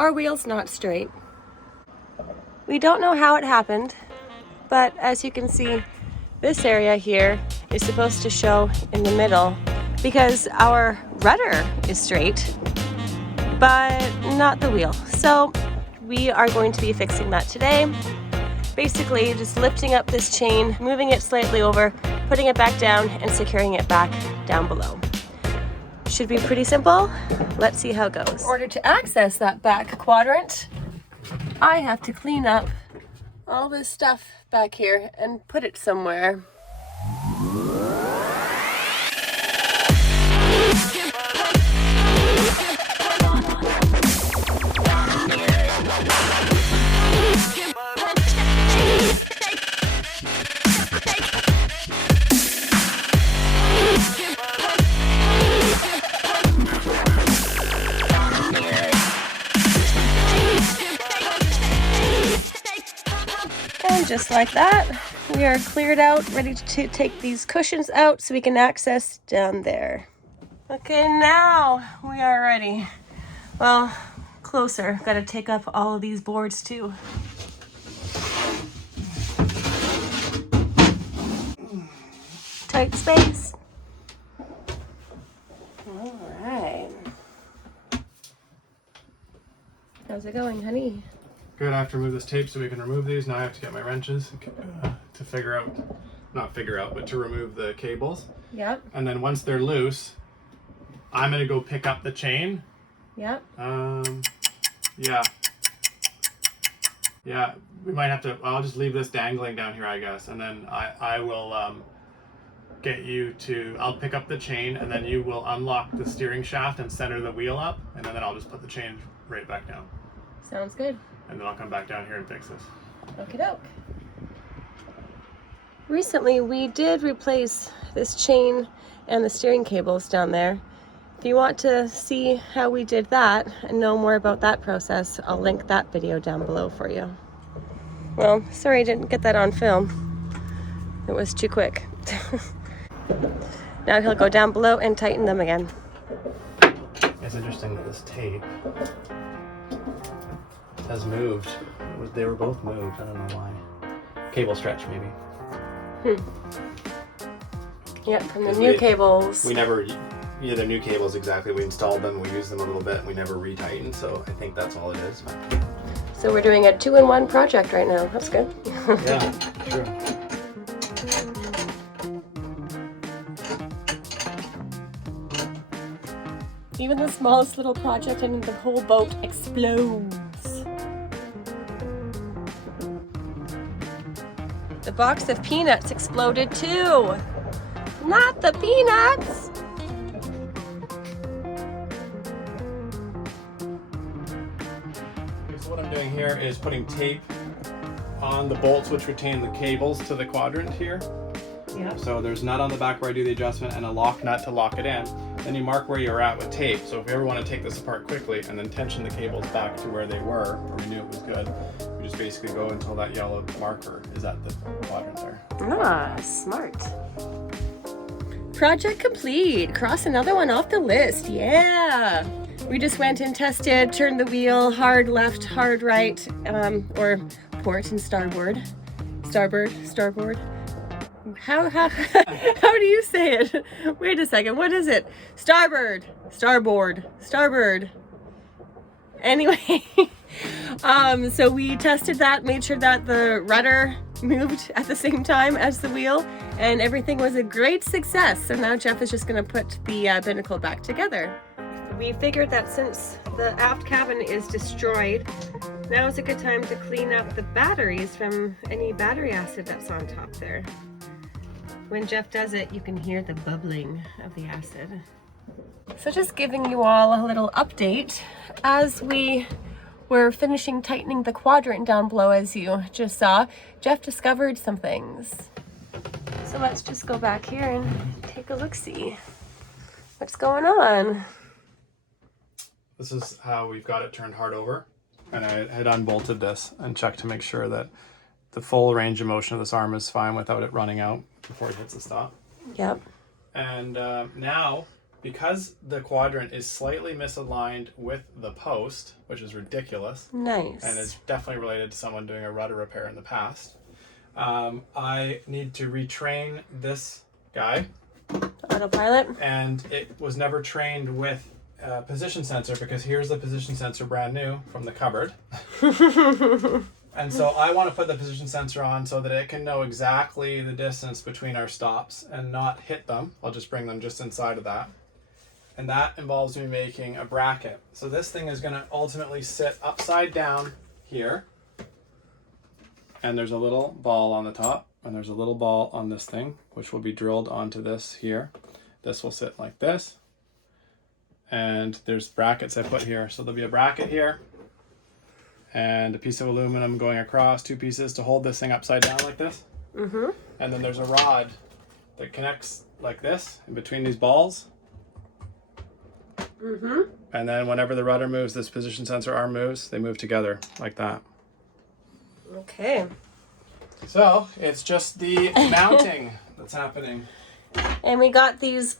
our wheel's not straight. We don't know how it happened, but as you can see, this area here is supposed to show in the middle because our rudder is straight, but not the wheel. So we are going to be fixing that today. Basically just lifting up this chain, moving it slightly over, putting it back down and securing it back down below. Should be pretty simple. Let's see how it goes. In order to access that back quadrant, I have to clean up all this stuff back here and put it somewhere. And just like that, we are cleared out, ready to take these cushions out so we can access down there. Okay, now we are ready. Well, closer. Got to take up all of these boards too. Tight space. All right. How's it going, honey? Good. I have to remove this tape so we can remove these. Now I have to get my wrenches to to remove the cables. Yep. And then once they're loose, I'm gonna go pick up the chain. Yep. Yeah, we might have to, I'll just leave this dangling down here, I guess. And then I will get you to, I'll pick up the chain and then you will unlock the steering shaft and center the wheel up. And then I'll just put the chain right back down. Sounds good. And then I'll come back down here and fix this. Okie doke. Recently, we did replace this chain and the steering cables down there. If you want to see how we did that and know more about that process, I'll link that video down below for you. Well, sorry I didn't get that on film. It was too quick. Now he'll go down below and tighten them again. It's interesting that this tape has moved. They were both moved. I don't know why. Cable stretch, maybe. Yep, from the new cables. We never, yeah, the new cables exactly. We installed them, we used them a little bit, and we never retightened. So I think that's all it is. So we're doing a 2-in-1 project right now. That's good. Yeah, true. Even the smallest little project and the whole boat explodes. The box of peanuts exploded too. Not the peanuts! So what I'm doing here is putting tape on the bolts which retain the cables to the quadrant here. Yeah. So there's a nut on the back where I do the adjustment and a lock nut to lock it in. Then you mark where you're at with tape. So if you ever want to take this apart quickly and then tension the cables back to where they were, where we knew it was good, you just basically go until that yellow marker is at the quadrant there. Ah, smart. Project complete. Cross another one off the list. Yeah. We just went and tested, turned the wheel, hard left, hard right, or port and starboard. Starboard. How do you say it? Wait a second, what is it? Starboard. Anyway, so we tested that, made sure that the rudder moved at the same time as the wheel, and everything was a great success. So now Jeff is just going to put the binnacle back together. We figured that since the aft cabin is destroyed, now is a good time to clean up the batteries from any battery acid that's on top there. When Jeff does it, you can hear the bubbling of the acid. So just giving you all a little update as we were finishing tightening the quadrant down below, as you just saw, Jeff discovered some things. So let's just go back here and take a look-see. What's going on? This is how we've got it turned hard over. And I had unbolted this and checked to make sure that the full range of motion of this arm is fine without it running out before it hits the stop. Yep. And now because the quadrant is slightly misaligned with the post, which is ridiculous. Nice. And is definitely related to someone doing a rudder repair in the past. I need to retrain this guy. Autopilot. And it was never trained with a position sensor, because here's the position sensor brand new from the cupboard. And so I want to put the position sensor on so that it can know exactly the distance between our stops and not hit them. I'll just bring them just inside of that. And that involves me making a bracket. So this thing is going to ultimately sit upside down here. And there's a little ball on the top, and there's a little ball on this thing, which will be drilled onto this here. This will sit like this. And there's brackets I put here. So there'll be a bracket here and a piece of aluminum going across, 2 pieces to hold this thing upside down like this. And then there's a rod that connects like this in between these balls. And then whenever the rudder moves, this position sensor arm moves, they move together like that. Okay. So it's just the mounting that's happening. And we got this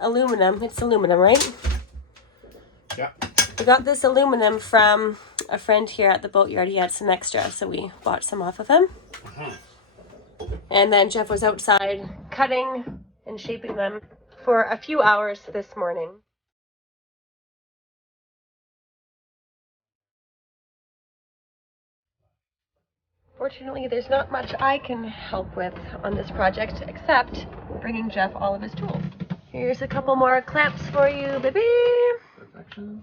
aluminum. It's aluminum, right? Yeah. We got this aluminum from a friend here at the boatyard. He had some extra, so we bought some off of him. And then Jeff was outside cutting and shaping them for a few hours this morning. Fortunately, there's not much I can help with on this project except bringing Jeff all of his tools. Here's a couple more clamps for you, baby. Perfection.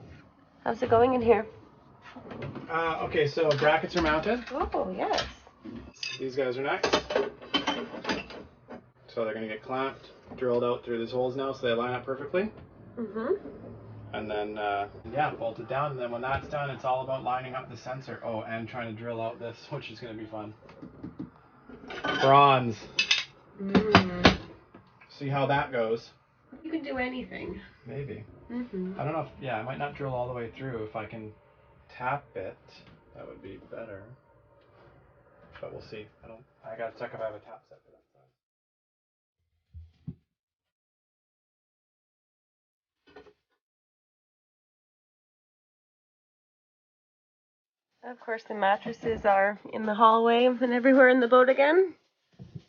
How's it going in here? Okay, so brackets are mounted. Oh, yes. These guys are next. So they're going to get clamped, drilled out through these holes now so they line up perfectly. And then, yeah, bolted down. And then when that's done, it's all about lining up the sensor. Oh, and trying to drill out this, which is going to be fun. Bronze. See how that goes. You can do anything. Maybe. I don't know if, yeah, I might not drill all the way through. If I can tap it, that would be better. But we'll see. I gotta check if I have a tap set for that side. Of course, the mattresses are in the hallway and everywhere in the boat again.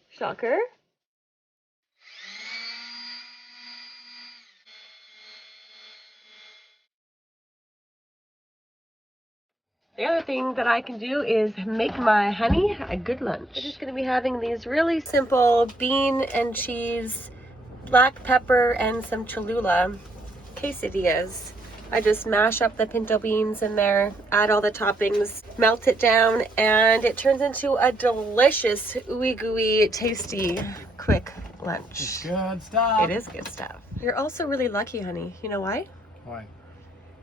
Shocker. The other thing that I can do is make my honey a good lunch. We're just going to be having these really simple bean and cheese, black pepper, and some Cholula quesadillas. I just mash up the pinto beans in there, add all the toppings, melt it down, and it turns into a delicious, ooey gooey, tasty, quick lunch. It's good stuff. It is good stuff. You're also really lucky, honey. You know why? Why?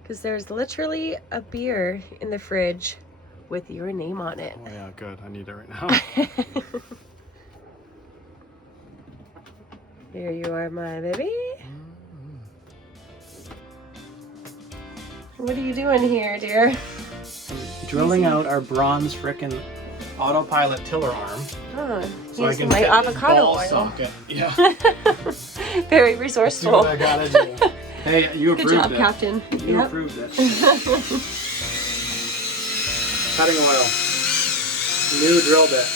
Because there's literally a beer in the fridge with your name on it. Oh yeah, good. I need it right now. Here you are, my baby. What are you doing here, dear? Drilling out our bronze frickin' Autopilot tiller arm. Oh, so I can my fit avocado this ball oil. socket. Yeah. Very See resourceful. what I gotta do. Hey, you Good approved job, it. Captain. You approved it. Cutting oil. New drill bit.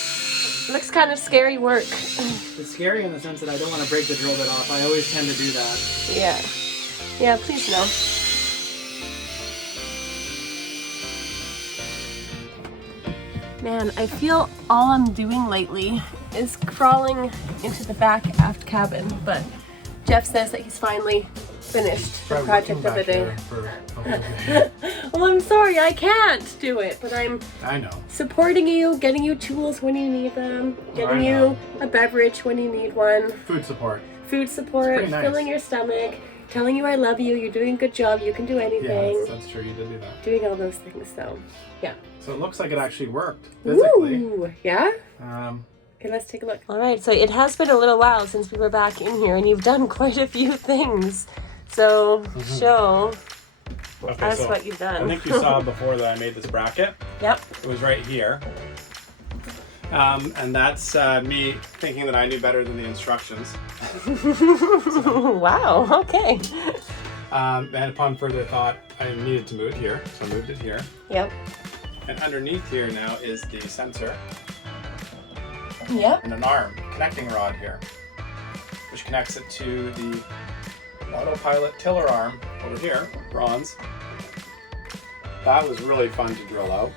Looks kind of scary work. It's scary in the sense that I don't want to break the drill bit off. I always tend to do that. Yeah. Yeah, please no. Man, I feel all I'm doing lately is crawling into the back aft cabin, but Jeff says that he's finally finished the project of the day. Well, I'm sorry, I can't do it, but I know. Supporting you, getting you tools when you need them, getting you a beverage when you need one. Food support. Food support, nice. filling your stomach, telling you I love you, you're doing a good job, you can do anything. Yeah, that's true, you did do that. Doing all those things, so yeah. So it looks like it actually worked, physically. Ooh, yeah? Okay, let's take a look. All right, so it has been a little while since we were back in here, and you've done quite a few things. So show us what you've done. I think you saw before that I made this bracket. Yep. It was right here. And that's me thinking that I knew better than the instructions. Wow, okay. And upon further thought, I needed to move it here, so I moved it here. Yep. And underneath here now is the sensor. Yep. And an arm, connecting rod here, which connects it to the Autopilot tiller arm over here, bronze. That was really fun to drill out.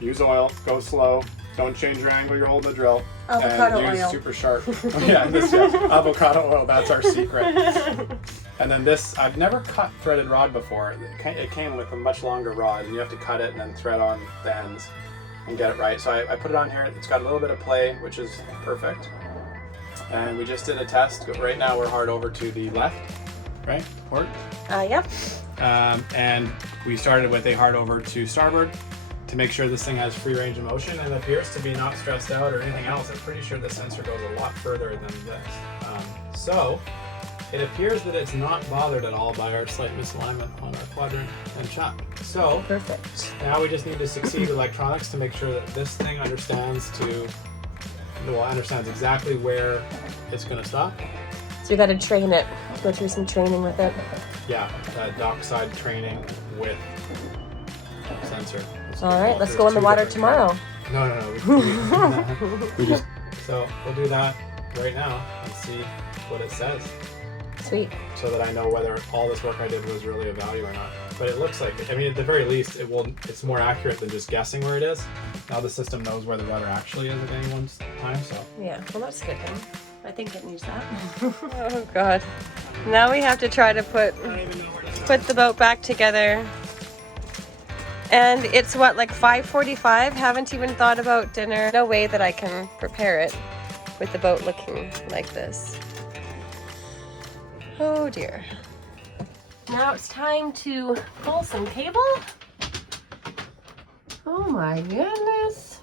Use oil, go slow, don't change your angle, you're holding the drill. Avocado and use oil. super sharp. Avocado oil, that's our secret. And then this, I've never cut threaded rod before. It came with a much longer rod, and you have to cut it and then thread on the ends and get it right. So I put it on here. It's got a little bit of play, which is perfect. And we just did a test. Right now we're hard over to the left, right? Port. Yep. And we started with a hard over to starboard to make sure this thing has free range of motion, and it appears to be not stressed out or anything else. I'm pretty sure the sensor goes a lot further than this. So it appears that it's not bothered at all by our slight misalignment on our quadrant and chuck. So Perfect. now we just need to succeed electronics to make sure that this thing understands exactly where it's going to stop. So we got to train it. Go through some training with it. Yeah, dockside training with sensor. All right, let's go in the water tomorrow. No. We just so we'll do that right now and see what it says, Sweet. so that I know whether all this work I did was really of value or not. But it looks like, I mean, at the very least, it's more accurate than just guessing where it is. Now the system knows where the rudder actually is at any one time. So Yeah, well that's good then. I think it needs that. Oh God. Now we have to try to put the boat back together. And it's what, like 5:45? Haven't even thought about dinner. No way that I can prepare it with the boat looking like this. Oh dear. Now it's time to pull some cable. Oh my goodness.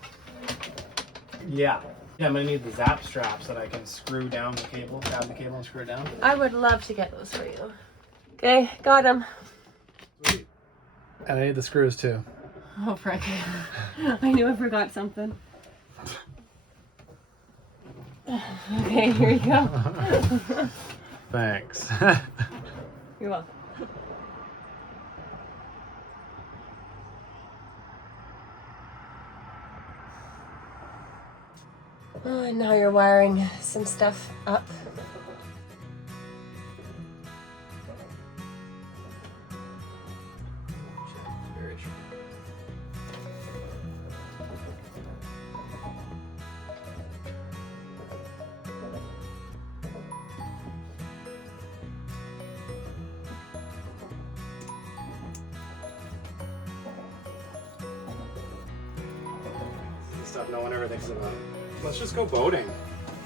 yeah, I'm gonna need the zap straps that I can screw down the cable, grab the cable and screw it down. I would love to get those for you. Okay, got them. Sweet. And I need the screws too. Oh, frick. I knew I forgot something. Okay, here you go. Thanks. You're welcome. Oh, and now you're wiring some stuff up. Stuff no one ever thinks about. Let's just go boating.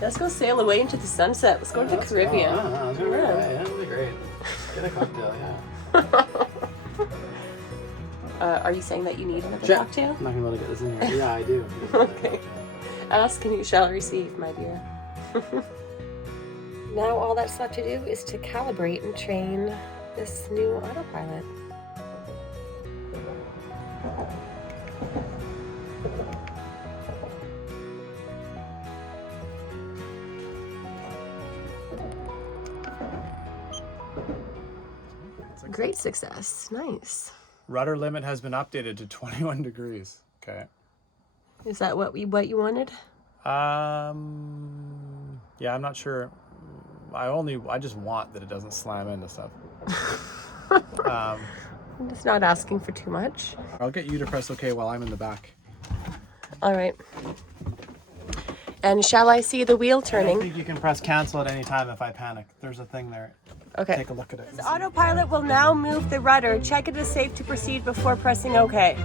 Let's go sail away into the sunset. Let's go to the Caribbean. Yeah, that'd be great. Get a cocktail, yeah. Are you saying that you need another Check. cocktail? I'm not gonna be able to get this in here. Yeah, I do. Okay. Ask and you shall receive, my dear. Now all that's left to do is to calibrate and train this new autopilot. Great success. Nice. Rudder limit has been updated to 21 degrees. Okay. Is that what you wanted? Yeah, I'm not sure. I just want that it doesn't slam into stuff. I'm just not asking for too much. I'll get you to press OK while I'm in the back. All right. And shall I see the wheel I turning? think you can press cancel at any time if I panic. There's a thing there. Okay. Take a look at it. The autopilot will now move the rudder. Check it is safe to proceed before pressing OK.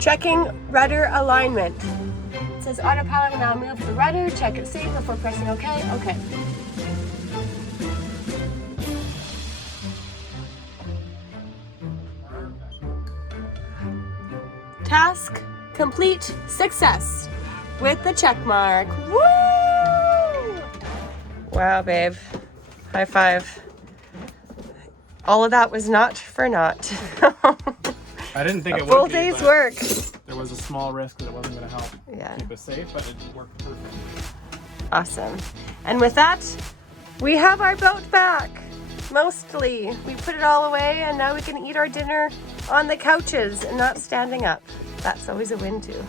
Checking rudder alignment. It says autopilot will now move the rudder. Check it safe before pressing OK. OK. Task complete. Success with the check mark. Woo! Wow, babe. High five. All of that was not for naught. I didn't think it would Full be, day's but work. There was a small risk that it wasn't going to help Yeah. keep us safe, but it worked perfect. Awesome. And with that, we have our boat back. Mostly. We put it all away and now we can eat our dinner on the couches and not standing up. That's always a win too.